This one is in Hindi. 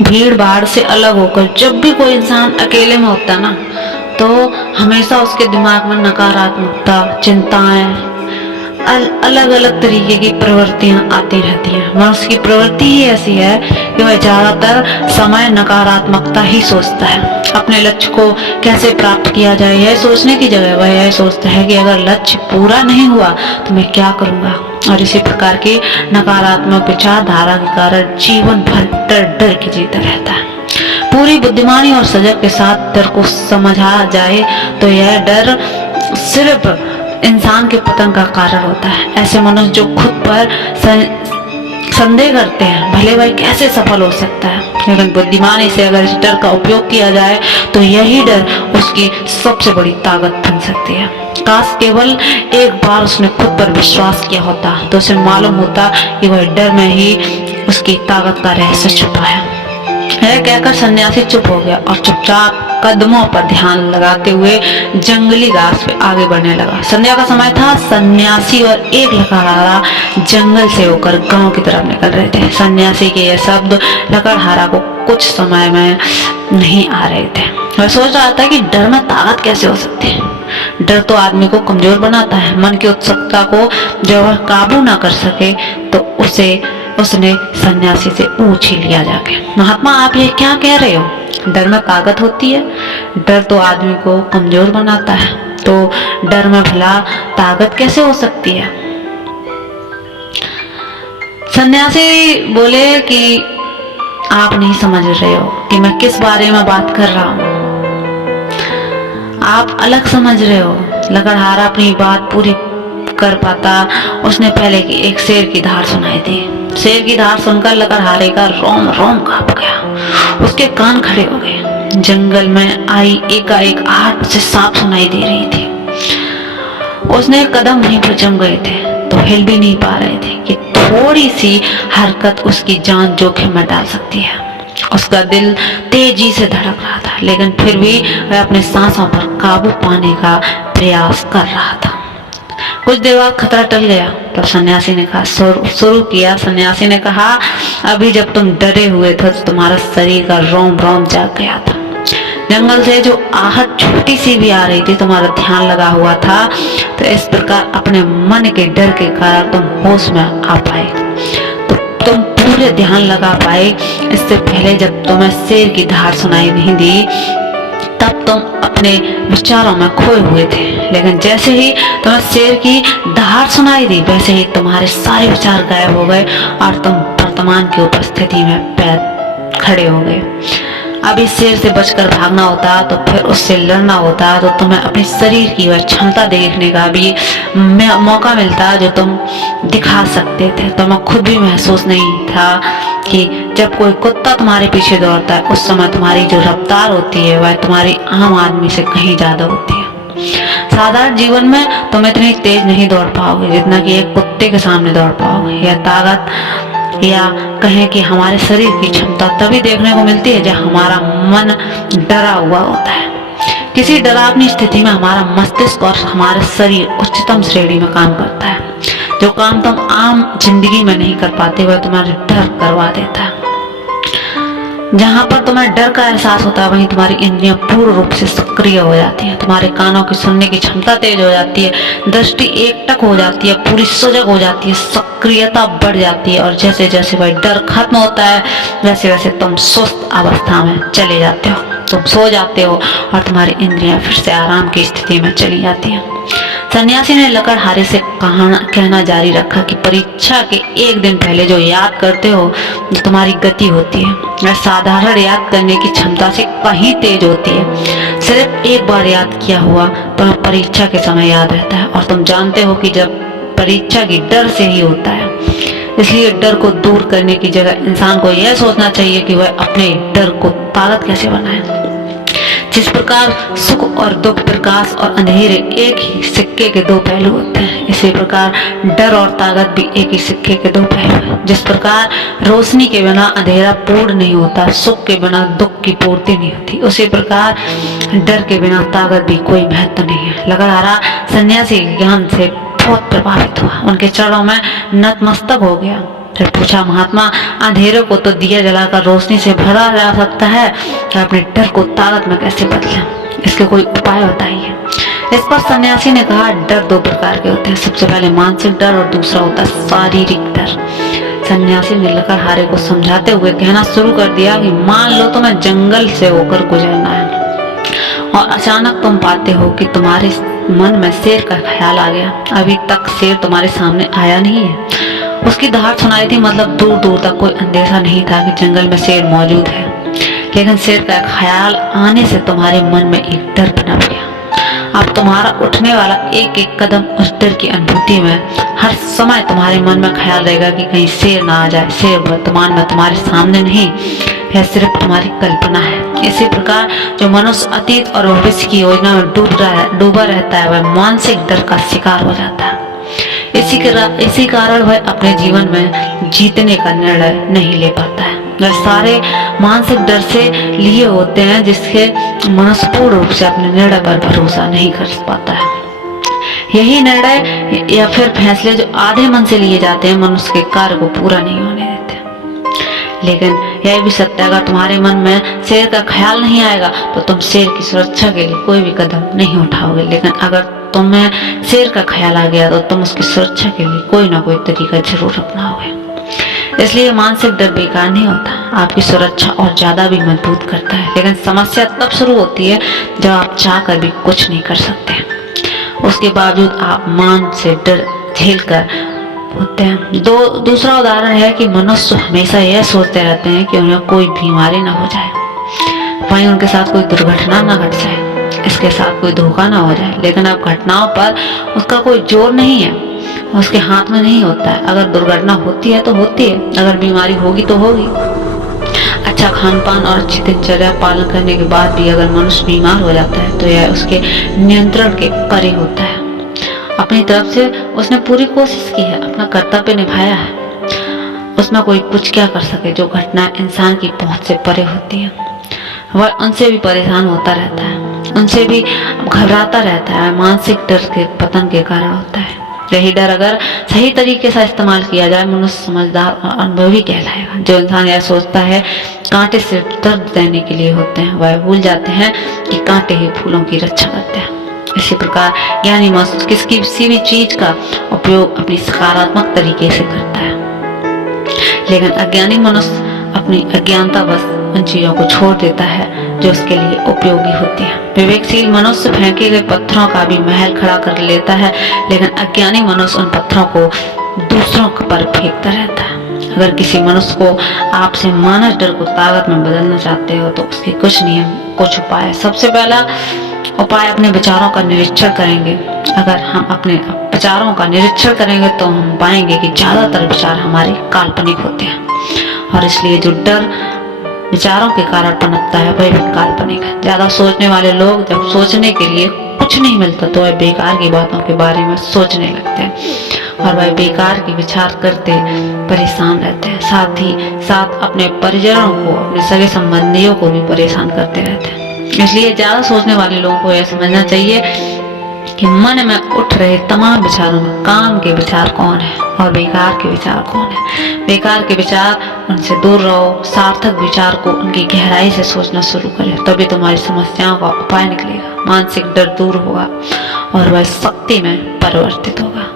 भीड़ भाड़ से अलग होकर जब भी कोई इंसान अकेले में होता है ना, तो हमेशा उसके दिमाग में नकारात्मकता, चिंताएं, अलग अलग तरीके की प्रवृत्तियां आती रहती हैं। मनुष्य की प्रवृत्ति ही ऐसी है कि वह ज्यादातर समय नकारात्मकता ही सोचता है। अपने लक्ष्य को कैसे प्राप्त किया जाए यह सोचने की जगह वह यह सोचता है कि अगर लक्ष्य पूरा नहीं हुआ तो मैं क्या करूंगा। और इसी प्रकार की नकारात्मक विचारधारा के कारण जीवन भर डर डर के जीता रहता है। पूरी बुद्धिमानी और सजग के साथ डर को समझा जाए तो यह डर सिर्फ इंसान के पतन का कारण होता है। ऐसे मनुष्य जो खुद पर संदेह करते हैं भले भाई कैसे सफल हो सकता है, लेकिन बुद्धिमानी से अगर इस डर का उपयोग किया जाए तो यही डर उसकी सबसे बड़ी ताकत बन सकती है। काश केवल एक बार उसने खुद पर विश्वास किया होता तो उसे मालूम होता कि वह डर में ही उसकी ताकत का रहस्य छुपा है। यह कहकर सन्यासी चुप हो गया और चुपचाप कदमों पर ध्यान लगाते हुए जंगली घास पे आगे बढ़ने लगा। संध्या का समय था। सन्यासी और एक लकड़हारा जंगल से होकर गांव की तरफ निकल रहे थे। सन्यासी के यह शब्द लकड़हारा को कुछ समय में नहीं आ रहे थे। वह सोच रहा था कि डर में ताकत कैसे हो सकती है। डर तो आदमी को कमजोर बनाता है। मन की उत्सुकता को जब वह काबू ना कर सके तो उसने सन्यासी से पूछ ही लिया जाके, महात्मा आप ये क्या कह रहे हो? डर में ताकत होती है? डर तो आदमी को कमजोर बनाता है, तो डर में भला ताकत कैसे हो सकती है? सन्यासी बोले कि आप नहीं समझ रहे हो कि मैं किस बारे में बात कर रहा हूँ। आप अलग समझ रहे हो। लकड़हारा अपनी बात पूरी कर पाता उसने पहले की एक शेर की धार सुनाई थी। शेर की धार सुनकर लकड़हारे का रोम रोम कांप गया। उसके कान खड़े हो गए। जंगल में आई एकाएक आहट से साफ सुनाई दे रही थी। उसने कदम वहीं पर जम गए थे तो हिल भी नहीं पा रहे थे कि थोड़ी सी हरकत उसकी जान जोखिम में डाल सकती है। उसका दिल तेजी से धड़क रहा था, लेकिन फिर भी वह अपने सांसों पर काबू पाने का प्रयास कर रहा था। कुछ देर बाद खतरा टल गया तो सन्यासी ने कहा शुरू किया। सन्यासी ने कहा अभी जब तुम डरे हुए थे तो तुम्हारा शरीर का रोम रोम जाग गया था। जंगल से जो आहट छोटी सी भी आ रही थी तुम्हारा ध्यान लगा हुआ था, तो इस प्रकार अपने मन के डर के कारण तुम होश में आ पाए, तो तुम पूरे ध्यान लगा पाए। इससे पहले जब तुम्हें शेर की धार सुनाई नहीं दी तब तुम अपने विचारों में खोए हुए थे, लेकिन जैसे ही तुम्हें शेर की धार सुनाई दी वैसे ही तुम्हारे सारे विचार गायब हो गए और तुम वर्तमान की उपस्थिति में पैर खड़े हो गए। अब इस शेर से बचकर भागना होता तो फिर उससे लड़ना होता तो तुम्हें अपने शरीर की वह क्षमता देखने का भी मौका मिलता जो तुम दिखा सकते थे। तुम्हें खुद भी महसूस नहीं था कि जब कोई कुत्ता तुम्हारे पीछे दौड़ता है उस समय तुम्हारी जो रफ्तार होती है वह तुम्हारी आम आदमी से कहीं ज्यादा होती है। साधारण जीवन में तुम इतनी तेज नहीं दौड़ पाओगे जितना कि एक कुत्ते के सामने दौड़ पाओगे। यह ताकत या कहें कि हमारे शरीर की क्षमता तभी देखने को मिलती है जब हमारा मन डरा हुआ होता है। किसी डरावनी स्थिति में हमारा मस्तिष्क और हमारा शरीर उच्चतम श्रेणी में काम करता है। जो काम तुम आम जिंदगी में नहीं कर पाते वह तुम्हारे डर करवा देता है। जहाँ पर तुम्हें डर का एहसास होता है वहीं तुम्हारी इंद्रियां पूर्ण रूप से सक्रिय हो जाती है। तुम्हारे कानों की सुनने की क्षमता तेज हो जाती है, दृष्टि एकटक हो जाती है, पूरी सजग हो जाती है, सक्रियता बढ़ जाती है और जैसे जैसे वह डर खत्म होता है वैसे वैसे तुम सुस्त अवस्था में चले जाते हो। तुम सो जाते हो और तुम्हारी इंद्रियां फिर से आराम की स्थिति में चली जाती हैं। सन्यासी ने लकड़हारे से कहना जारी रखा कि परीक्षा के एक दिन पहले जो याद करते हो जो तुम्हारी गति होती है वह साधारण याद करने की क्षमता से कहीं तेज होती है। सिर्फ एक बार याद किया हुआ तो परीक्षा के समय याद रहता है और तुम जानते हो कि जब परीक्षा की डर से ही होता है। इसलिए डर को दूर करने की जगह इंसान को यह सोचना चाहिए कि वह अपने डर को ताकत कैसे बनाए। जिस प्रकार सुख और दुख, प्रकाश और अंधेरे एक ही सिक्के के दो पहलू होते हैं, इसी प्रकार डर और ताकत भी एक ही सिक्के के दो पहलू हैं। जिस प्रकार रोशनी के बिना अंधेरा पूर्ण नहीं होता, सुख के बिना दुख की पूर्ति नहीं होती, उसी प्रकार डर के बिना ताकत भी कोई महत्व नहीं है। लकड़हारा सन्यासी ज्ञान से बहुत प्रभावित हुआ, उनके चरणों में नतमस्तक हो गया। फिर पूछा, महात्मा, अंधेरे को तो दिया जलाकर रोशनी से भरा जा सकता है, तो अपने डर को ताकत में कैसे बदलें, इसके कोई उपाय बताइए। इस पर सन्यासी ने कहा, डर दो प्रकार के होते हैं, सबसे पहले मानसिक डर और दूसरा होता है शारीरिक डर। सन्यासी ने लकड़हारे को समझाते हुए कहना शुरू कर दिया कि मान लो तुम्हें जंगल से होकर गुजरना है और अचानक तुम पाते हो कि तुम्हारे मन में शेर का ख्याल आ गया। अभी तक शेर तुम्हारे सामने आया नहीं है, उसकी दहाड़ सुनाई थी, मतलब दूर दूर तक कोई अंदेशा नहीं था कि जंगल में शेर मौजूद है, लेकिन शेर का ख्याल आने से तुम्हारे मन में एक डर बना गया। अब तुम्हारा उठने वाला एक एक कदम उस डर की अनुभूति में हर समय तुम्हारे मन में ख्याल रहेगा कि कहीं शेर ना आ जाए। शेर वर्तमान में तुम्हारे सामने नहीं, यह सिर्फ तुम्हारी कल्पना है। इसी प्रकार जो मनुष्य अतीत और भविष्य की योजना में डूबा रहता है, वह मानसिक डर का शिकार हो जाता है। इसी कारण वह अपने जीवन में जीतने का निर्णय नहीं ले पाता है। वह सारे मानसिक डर से लिए होते हैं, जिसके मनुष्य पूर्ण रूप से अपने निर्णय पर भरोसा नहीं कर पाता है। यही निर्णय या फिर फैसले जो आधे मन से लिए जाते हैं, मनुष्य के कार्य को पूरा नहीं होने देते। लेकिन यह भी सत्य है, अगर तुम्हारे मन में शेर का ख्याल नहीं आएगा तो तुम शेर की सुरक्षा के लिए कोई भी कदम नहीं उठाओगे। लेकिन अगर तुम्हें शेर का ख्याल आ गया तो तुम उसकी सुरक्षा के लिए कोई ना कोई तरीका जरूर अपनाओगे। इसलिए मानसिक डर बेकार नहीं होता, आपकी सुरक्षा और ज्यादा भी मजबूत करता है। लेकिन समस्या तब शुरू होती है जब आप चाहकर भी कुछ नहीं कर सकते, उसके बावजूद आप मान से डर झेल कर होते हैं। दूसरा उदाहरण है कि मनुष्य हमेशा यह सोचते रहते हैं कि उन्हें कोई बीमारी ना हो जाए, वहीं उनके साथ कोई दुर्घटना ना घट जाए, इसके साथ कोई धोखा ना हो जाए। लेकिन अब घटनाओं पर उसका कोई जोर नहीं है, उसके हाथ में नहीं होता है। अगर दुर्घटना होती है तो होती है, अगर बीमारी होगी तो होगी। अच्छा खान पान और अच्छी दिनचर्या पालन करने के बाद भी अगर मनुष्य बीमार हो जाता है तो यह उसके नियंत्रण के परे होता है। अपनी तरफ से उसने पूरी कोशिश की है, अपना कर्तव्य निभाया है, उसमें कोई कुछ क्या कर सके। जो घटना इंसान की पहुंच से परे होती है, वह उनसे भी परेशान होता रहता है, उनसे भी घबराता रहता है। मानसिक डर के पतन के कारण होता है। यही डर अगर सही तरीके से इस्तेमाल किया जाए, मनुष्य समझदार और अनुभवी कहलाएगा। जो इंसान यह सोचता है कांटे सिर्फ दर्द देने के लिए होते हैं, वह भूल जाते हैं कि कांटे ही फूलों की रक्षा करते हैं। इसी प्रकार ज्ञानी मनुष्य किसी भी चीज का उपयोग अपनी सकारात्मक तरीके से करता है, लेकिन अज्ञानी मनुष्य अपनी अज्ञानता बस उन चीजों को छोड़ देता है जो उसके लिए उपयोगी होती है। विवेकशील मनुष्य फेंके गए पत्थरों का भी महल खड़ा कर लेता है, लेकिन अज्ञानी मनुष्य उन पत्थरों को दूसरों पर फेंकता रहता है। अगर किसी मनुष्य को आपसे मानस डर को ताकत में बदलना चाहते हो तो उसके कुछ नियम, कुछ उपाय। सबसे पहला उपाय, अपने विचारों का निरीक्षण करेंगे। अगर हम अपने विचारों का निरीक्षण करेंगे तो हम पाएंगे कि ज्यादातर विचार हमारे काल्पनिक होते हैं, और इसलिए जो डर विचारों के कारण पनपता है वह भी काल्पनिक है। ज्यादा सोचने वाले लोग जब सोचने के लिए कुछ नहीं मिलता तो वह बेकार की बातों के बारे में सोचने लगते हैं, और वह बेकार के विचार करते परेशान रहते हैं। साथ ही साथ अपने परिजनों को, अपने सगे संबंधियों को भी परेशान करते रहते हैं। इसलिए ज्यादा सोचने वाले लोगों को यह समझना चाहिए कि मन में उठ रहे तमाम विचारों में काम के विचार कौन है और बेकार के विचार कौन है। बेकार के विचार, उनसे दूर रहो। सार्थक विचार को उनकी गहराई से सोचना शुरू करें, तभी तुम्हारी समस्याओं का उपाय निकलेगा। मानसिक डर दूर होगा और वह शक्ति में परिवर्तित होगा।